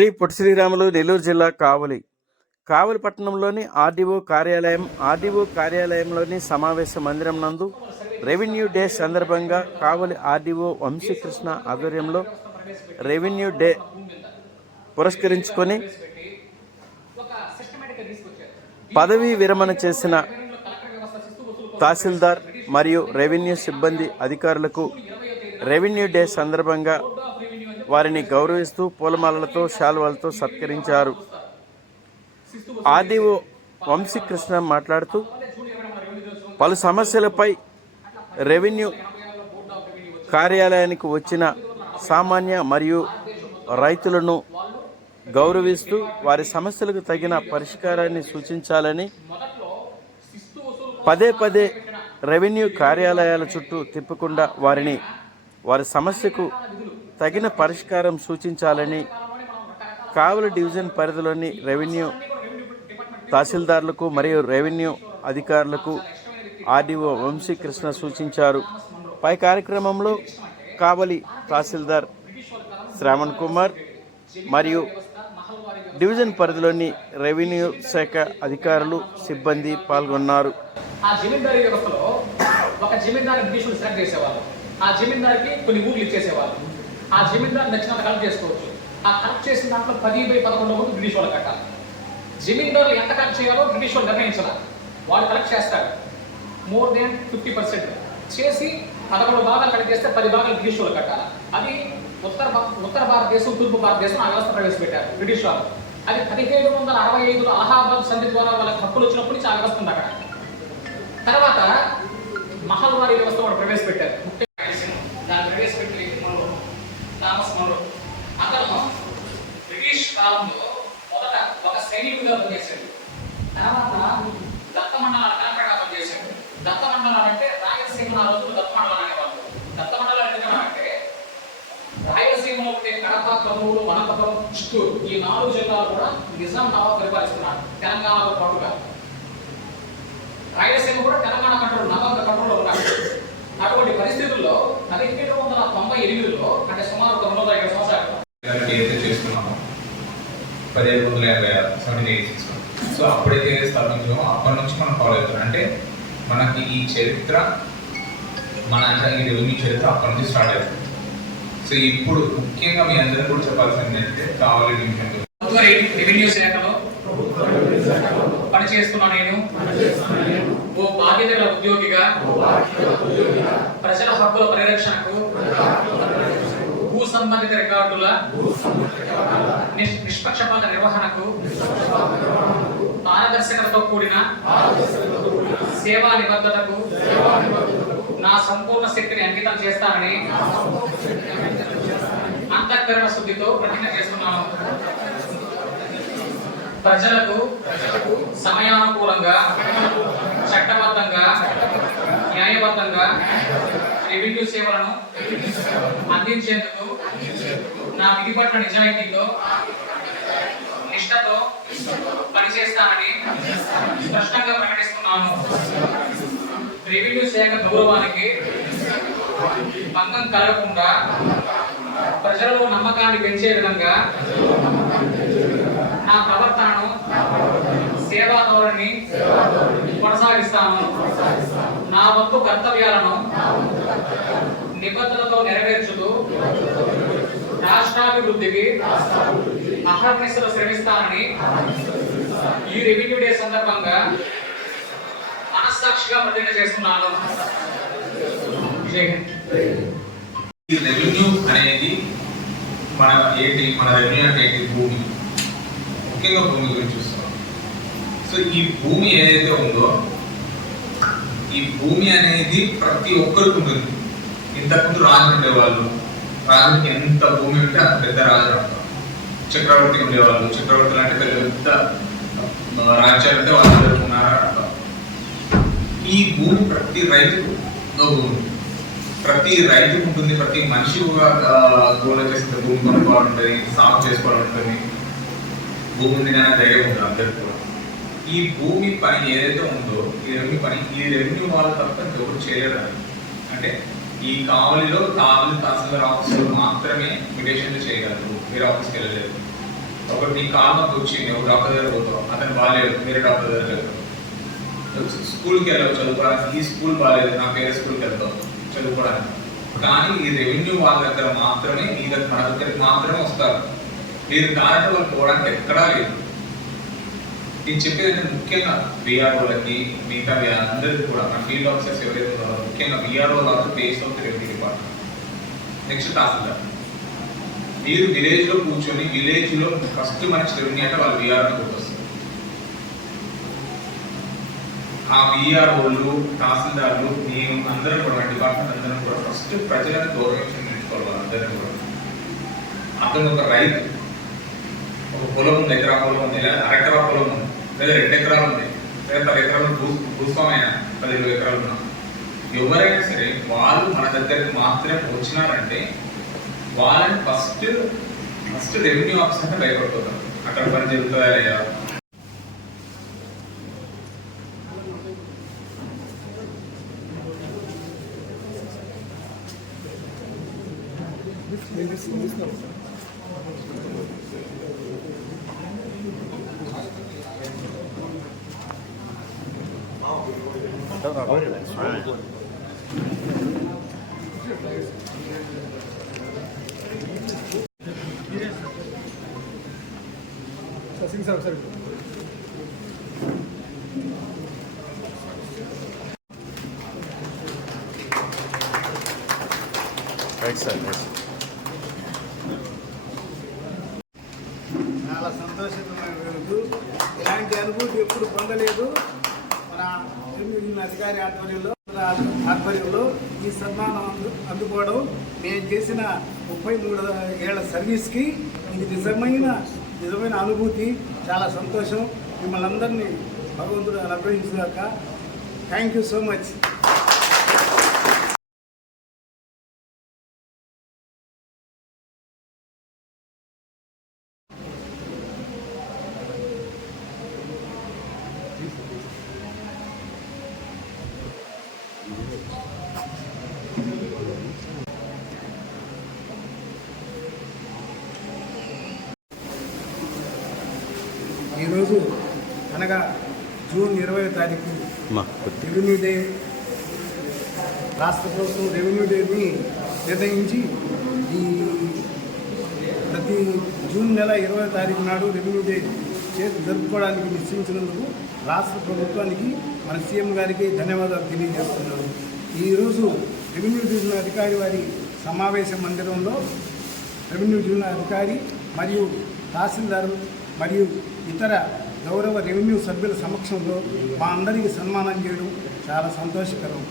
శ్రీ పొట్టి శ్రీరాములు నెల్లూరు జిల్లా కావలి. కావలి పట్టణంలోని ఆర్డీఓ కార్యాలయం ఆర్డీఓ కార్యాలయంలోని సమావేశ మందిరం నందు రెవెన్యూ డే సందర్భంగా కావలి ఆర్డీఓ వంశీకృష్ణ ఆధ్వర్యంలో రెవెన్యూ డే పురస్కరించుకొని పదవీ విరమణ చేసిన తహసీల్దార్ మరియు రెవెన్యూ సిబ్బంది అధికారులకు రెవెన్యూ డే సందర్భంగా వారిని గౌరవిస్తూ పూలమాలలతో శాలువాలతో సత్కరించారు. ఆదివో వంశీకృష్ణ మాట్లాడుతూ పలు సమస్యలపై రెవెన్యూ కార్యాలయానికి వచ్చిన సామాన్య మరియు రైతులను గౌరవిస్తూ వారి సమస్యలకు తగిన పరిష్కారాన్ని సూచించాలని పదే పదే రెవెన్యూ కార్యాలయాల చుట్టూ తిప్పకుండా వారిని వారి సమస్యకు తగిన పరిష్కారం సూచించాలని కావలి డివిజన్ పరిధిలోని రెవెన్యూ తహసీల్దార్లకు మరియు రెవెన్యూ అధికారులకు ఆర్డీఓ వంశీకృష్ణ సూచించారు. పై కార్యక్రమంలో కావలి తహసీల్దార్ శ్రావణ్ కుమార్ మరియు డివిజన్ పరిధిలోని రెవెన్యూ శాఖ అధికారులు సిబ్బంది పాల్గొన్నారు. ఆ జమీందారీ వ్యవస్థలో ఒక జమీందారు బ్రిటిషులు సెలెక్ట్ చేసేవాళ్ళు. ఆ జమీందారికి కొన్ని ఊర్లు ఇచ్చేసేవాళ్ళు. ఆ జమీందారు నచ్చినంత కలెక్ట్ చేసుకోవచ్చు. ఆ కలెక్ట్ చేసిన దాంట్లో పది బై పదకొండు ఊరు బ్రిటిష్ వాళ్ళు కట్టాలి. జమీందారులు ఎంత కలెక్ట్ చేయాలో బ్రిటిష్ వాళ్ళు నిర్ణయించాలి. వాళ్ళు కలెక్ట్ చేస్తారు. More than fifty percent. చేసి పదకొండు భాగాలు కలెక్ట్ చేస్తే పది భాగాలు బ్రిటిష్ వాళ్ళు కట్టాలి. అది ఉత్తర ఉత్తర భారతదేశం తూర్పు భారతదేశం ఆ వ్యవస్థ ప్రవేశపెట్టారు బ్రిటిష్ వాళ్ళు. అది పదిహేడు వందల అరవై ఐదులో అలహాబాద్ సంధి ద్వారా వాళ్ళకి హక్కులు వచ్చినప్పటి నుంచి ఆ వ్యవస్థ ఉంది అక్కడ. తర్వాత మహల్వారి వ్యవస్థ కూడా ప్రవేశపెట్టారు. ముఖ్యంగా దాన్ని థామస్ మనలో అతను బ్రిటిష్ కాలంలో మొదట ఒక సైనికుడిగా పనిచేశాడు. తర్వాత దత్త మండలాల కలెక్టర్గా పనిచేశాడు దత్త మండలాలు అంటే రాయలసీమ ఆ రోజులు దత్త మండలం అనేవాళ్ళు దత్త మండలాలు ఎందుకంటే రాయలసీమలో ఉండే కడప కర్నూలు అనంతపురం చిత్తూరు ఈ నాలుగు జిల్లాలు కూడా నిజాం నవాబ్ పరిపాలిస్తున్నారు తెలంగాణతో పాటుగా. రాయలసీమ కూడా తెలంగాణ కంట్రోల్ నవంబర్ కంట్రోల్లో ఉన్నారు. అటువంటి పరిస్థితుల్లో పదిహేడు వందల తొంభై ఎనిమిదిలో అంటే సుమారు ఒక రెండు వందల ఐదు సంవత్సరాలు. ఏదైతే చేస్తున్నామో పదిహేడు వందల యాభై ఆరు సెవెంటీన్ ఎయిటీ సిక్స్ సో అప్పుడైతే స్థాపించామో అప్పటి నుంచి మనం ఫాలో అవుతున్నాం అంటే మనకి ఈ చరిత్ర మన ఈ రెవెన్యూ చరిత్ర అప్పటి నుంచి స్టార్ట్ అవుతుంది సో ఇప్పుడు ముఖ్యంగా మీ అందరూ కూడా చెప్పాల్సింది ఏంటంటే కావాలి డివిజన్ ప్రభుత్వ రెవెన్యూ- రెవెన్యూ శాఖలో పనిచేస్తున్న నేను. ఓ బాధ్యతల ఉద్యోగిగా ప్రజల హక్కుల పరిరక్షణకు భూ సంబంధిత రికార్డుల నిష్- నిష్పక్షపాత నిర్వహణకు పారదర్శకతతో కూడిన సేవా నిబద్ధతకు నా సంపూర్ణ శక్తిని అంకితం చేస్తానని అంతఃకరణ శుద్ధితో ప్రతిజ్ఞ చేస్తున్నాను. ప్రజలకు సమయానుకూలంగా చట్టబద్ధంగా న్యాయబద్ధంగా రెవెన్యూ సేవలను అందించేందుకు నా విధి పట్ల నిజాయితీతో నిష్ఠతో పనిచేస్తానని స్పష్టంగా ప్రకటిస్తున్నాను. రెవెన్యూ శాఖ గౌరవానికి భంగం కలగకుండా ప్రజలలో నమ్మకాన్ని పెంచే విధంగా నా ప్రవర్తనను సేవా ధోరణి కొనసాగిస్తాను. నా వంతు కర్తవ్యాలను నిబద్ధతతో నెరవేర్చుతూ రాష్ట్రాభివృద్ధికి అహర్నిశలు శ్రమిస్తానని ఈ రెవెన్యూ డే సందర్భంగా మనస్సాక్షిగా ప్రతిజ్ఞ చేస్తున్నాను. రెవెన్యూ అనేది మన ఏంటి మన రెవెన్యూ అంటే ఏంటి? భూమి. ముఖ్యంగా భూమి గురించి చూస్తాం సో ఈ భూమి ఏదైతే ఉందో ఈ భూమి అనేది ప్రతి ఒక్కరికి ఉంటుంది. ఇంతకుముందు రాజు ఉండేవాళ్ళు. రాజుకి ఎంత భూమి ఉంటే అంత పెద్ద రాజు చక్రవర్తి ఉండేవాళ్ళు. చక్రవర్తి అంటే పెద్ద పెద్ద రాజ్యాలు అంటే వాళ్ళు ఉన్నారా ఈ భూమి ప్రతి రైతుకు భూమి ప్రతి రైతుకు ఉంటుంది. ప్రతి మనిషి గోల చేసిన భూమి కొనుక్కోవాలంటుంది సాగు చేసుకోవాలంటుంది. భూమి ఉంది కానీ ధైర్యం ఉంటుంది అందరికి కూడా. ఈ భూమి పని ఏదైతే ఉందో ఈ రెవెన్యూ పని ఈ రెవెన్యూ వాళ్ళ తప్ప ఎవరు చేయలేరు అంటే ఈ కావలిలో కావలి తహసీల్దార్ ఆఫీసులు మాత్రమే పిటిషన్లు చేయగలరు. మీరు ఆఫీస్కి వెళ్ళలేదు. ఒకటి నీ కామకు వచ్చింది ఒక డాక్టర్ దగ్గర పోతావు. అతను బాగాలేదు వేరే డాక్టర్ దగ్గర వెళ్తావు స్కూల్కి వెళ్ళవు చదువుకోవడానికి. ఈ స్కూల్ బాగాలేదు నా పేరు స్కూల్కి వెళ్తావు చదువుకోవడానికి. కానీ ఈ రెవెన్యూ వాళ్ళ దగ్గర మాత్రమే మీ దగ్గర మన దగ్గరికి మాత్రమే వస్తారు. మీరు కారణం వాళ్ళు పోవడానికి ఎక్కడా లేదు. నేను చెప్పేది ముఖ్యంగా విఆర్ఓలకి మిగతా అందరికీ కూడా మన ఫీల్డ్ ఆఫీసర్స్ ఎవరైతే ఉన్నారో ముఖ్యంగా విఆర్ఓ వాళ్ళు base of the revenue department next tahsildar మీరు విలేజ్లో కూర్చొని విలేజ్లో ఫస్ట్ మనకి రెవెన్యూ అంటే వాళ్ళు విఆర్ఓ గుర్తొస్తారు ఆ విఆర్ఓలు తహసీల్దార్లు మేము అందరం కూడా డిపార్ట్మెంట్ అందరం కూడా ఫస్ట్ ప్రజలను గౌరవించడం నేర్చుకోవాలి అందరం కూడా. అతను ఒక రైతు ఒక పొలం ఉంది ఎకరా పొలం ఉంది లేదా అరెకరా పొలం ఉంది. లేదా రెండు ఎకరాలు ఉంది లేదా పది ఎకరాలు భూ భూస్వామి పది ఇరవై ఎకరాలు ఉన్నా ఎవరైనా సరే వాళ్ళు మన దగ్గరికి మాత్రమే వచ్చినారంటే వాళ్ళని ఫస్ట్ ఫస్ట్ రెవెన్యూ ఆఫీసర్ అంటే భయపడిపోతారు అక్కడ పని జరుగుతుందా లేదా Don't sir, గారి ఆధ్వర్యంలో ఆధ్వర్యంలో ఈ సన్మానం అందు అందుకోవడం నేను చేసిన ముప్పై మూడు ఏళ్ళ సర్వీస్కి ఇది నిజమైన నిజమైన అనుభూతి చాలా సంతోషం. మిమ్మల్ని అందరినీ భగవంతుడు అనుగ్రహించినాక థ్యాంక్ యూ సో మచ్ ఈరోజు అనగా జూన్ ఇరవై తారీఖు రెవెన్యూ డే. రాష్ట్ర ప్రభుత్వం రెవెన్యూ డేని నిర్ణయించి ఈ ప్రతి జూన్ నెల ఇరవై తారీఖు నాడు రెవెన్యూ డే జరుపుకోవడానికి నిశ్చయించినందుకు రాష్ట్ర ప్రభుత్వానికి మన సీఎం గారికి ధన్యవాదాలు తెలియజేస్తున్నాను. ఈరోజు రెవెన్యూ డివిజన్ అధికారి వారి సమావేశ మందిరంలో రెవెన్యూ డివిజన్ అధికారి మరియు తహసీల్దారు మరియు ఇతర గౌరవ రెవెన్యూ సభ్యుల సమక్షంలో మా అందరికీ సన్మానం చేయడం చాలా సంతోషకరం.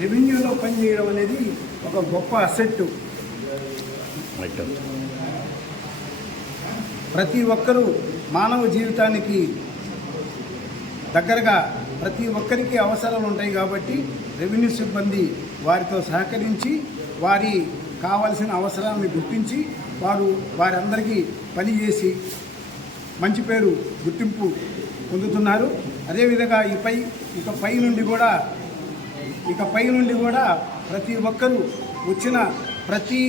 రెవెన్యూలో పనిచేయడం అనేది ఒక గొప్ప అసెట్టు రైట్ ప్రతి ఒక్కరూ మానవ జీవితానికి దగ్గరగా ప్రతి ఒక్కరికి అవసరాలు ఉంటాయి కాబట్టి రెవెన్యూ సిబ్బంది వారితో సహకరించి వారి కావలసిన అవసరాలను గుర్తించి వారు వారందరికీ పనిచేసి మంచి పేరు గుర్తింపు పొందుతున్నారు. అదేవిధంగా ఈ పై ఇక పై నుండి కూడా ఇక పై నుండి కూడా ప్రతి ఒక్కరూ వచ్చిన ప్రతి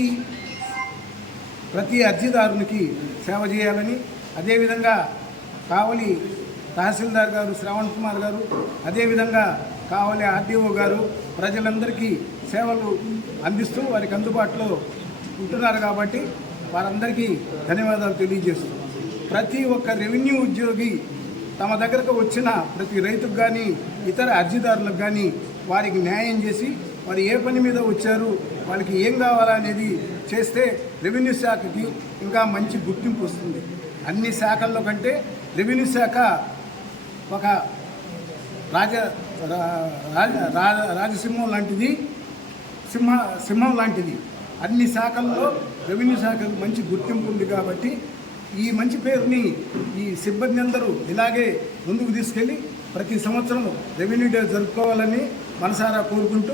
ప్రతి అర్జీదారునికి సేవ చేయాలని అదేవిధంగా కావలి తహసీల్దార్ గారు శ్రవణ్ కుమార్ గారు అదేవిధంగా కావలి ఆర్డీఓ గారు ప్రజలందరికీ సేవలు అందిస్తూ వారికి అందుబాటులో ఉంటున్నారు కాబట్టి వారందరికీ ధన్యవాదాలు తెలియజేస్తున్నారు ప్రతి ఒక్క రెవెన్యూ ఉద్యోగి తమ దగ్గరకు వచ్చిన ప్రతి రైతుకు కానీ ఇతర అర్జీదారులకు కానీ వారికి న్యాయం చేసి వారు ఏ పని మీద వచ్చారు వాళ్ళకి ఏం కావాలనేది చేస్తే రెవెన్యూ శాఖకి ఇంకా మంచి గుర్తింపు వస్తుంది. అన్ని శాఖల్లో కంటే రెవెన్యూ శాఖ ఒక రాజ రా- రాజ- రా- రాజసింహం లాంటిది సింహ సింహం లాంటిది. అన్ని శాఖల్లో రెవెన్యూ శాఖకు మంచి గుర్తింపు ఉంది కాబట్టి ఈ మంచి పేరుని ఈ సిబ్బంది అందరూ ఇలాగే ముందుకు తీసుకెళ్ళి ప్రతి సంవత్సరం రెవెన్యూ డే జరుపుకోవాలని మనసారా కోరుకుంటూ